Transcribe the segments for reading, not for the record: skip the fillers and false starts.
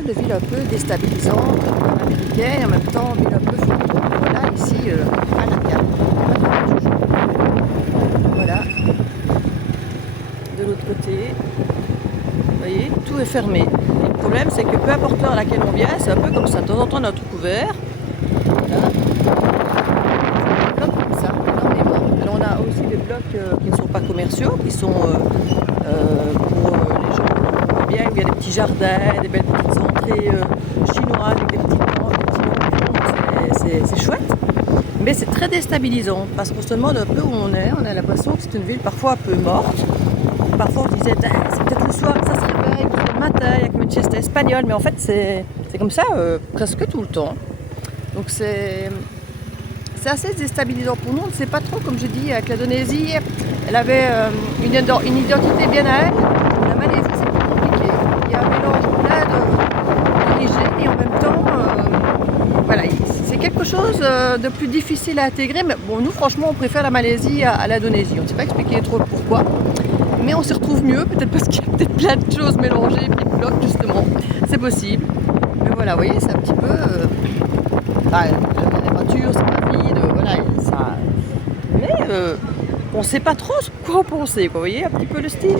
parle de ville un peu déstabilisante, américaine, et en même temps ville un peu fantôme. Voilà, ici, à la carte. Voilà. De l'autre côté, vous voyez, tout est fermé. Et le problème, c'est que peu importe l'heure à laquelle on vient, c'est un peu comme ça. De temps en temps, notre couvert. Voilà. Blocs comme ça, énormément. Alors on a aussi des blocs qui ne sont pas commerciaux, qui sont pour les gens qui vont bien, où il y a des petits jardins, des belles petites entrées chinoises avec des petits bancs, des petits balcons. C'est chouette, mais c'est très déstabilisant parce qu'on se demande un peu où on est. On a l'impression que c'est une ville parfois un peu morte. Parfois on se disait c'est peut-être le soir, ça se réveille, peut-être le matin, il y a comme une sieste espagnole, mais en fait c'est comme ça presque tout le temps. Donc c'est assez déstabilisant pour nous. On ne sait pas trop, comme je dis, avec l'Indonésie, elle avait une identité bien à elle. La Malaisie, c'est plus compliqué. Il y a un mélange plein d'origines et en même temps, voilà, c'est quelque chose de plus difficile à intégrer. Mais bon, nous, franchement, on préfère la Malaisie à l'Indonésie. On ne sait pas expliquer trop pourquoi. Mais on s'y retrouve mieux, peut-être parce qu'il y a peut-être plein de choses mélangées, puis de blocs, justement. C'est possible. Mais voilà, vous voyez, c'est un petit peu... les voitures, c'est pas vide, voilà, ça... Mais on ne sait pas trop quoi en penser, quoi, vous voyez, un petit peu le style.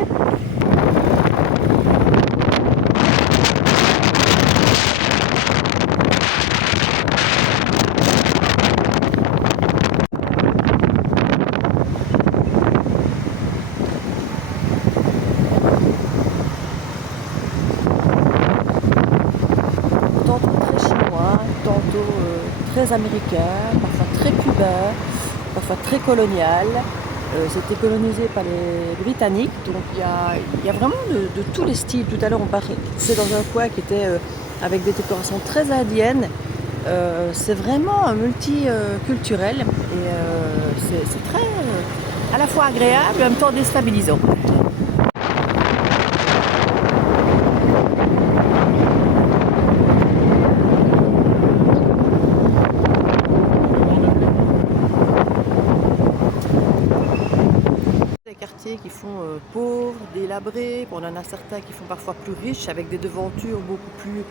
Tantôt très chinois, tantôt très américain, parfois très cubain, parfois très colonial. C'était colonisé par les Britanniques, donc il y a vraiment de tous les styles. Tout à l'heure on passait dans un coin qui était avec des décorations très indiennes. C'est vraiment multiculturel et c'est très à la fois agréable et en même temps déstabilisant. Des quartiers qui font pauvres, délabrés, on en a certains qui font parfois plus riches avec des devantures beaucoup plus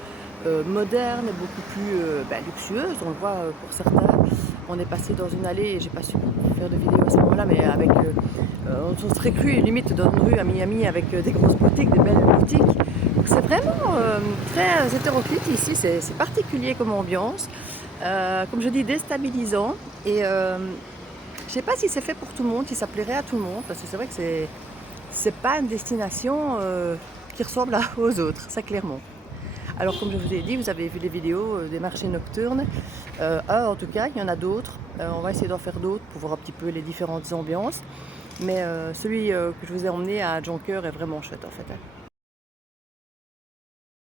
modernes, beaucoup plus luxueuses. On le voit pour certains. On est passé dans une allée et j'ai pas su faire de vidéo à ce moment-là, mais avec on serait cru limite dans une rue à Miami avec des grosses boutiques, des belles boutiques. Donc c'est vraiment très hétéroclite ici, c'est particulier comme ambiance. Comme je dis, déstabilisant et je sais pas si c'est fait pour tout le monde, si ça plairait à tout le monde, parce que c'est vrai que c'est pas une destination qui ressemble aux autres, ça clairement. Alors comme je vous ai dit, vous avez vu les vidéos des marchés nocturnes, un en tout cas, il y en a d'autres, on va essayer d'en faire d'autres pour voir un petit peu les différentes ambiances, mais celui que je vous ai emmené à Jonker est vraiment chouette en fait.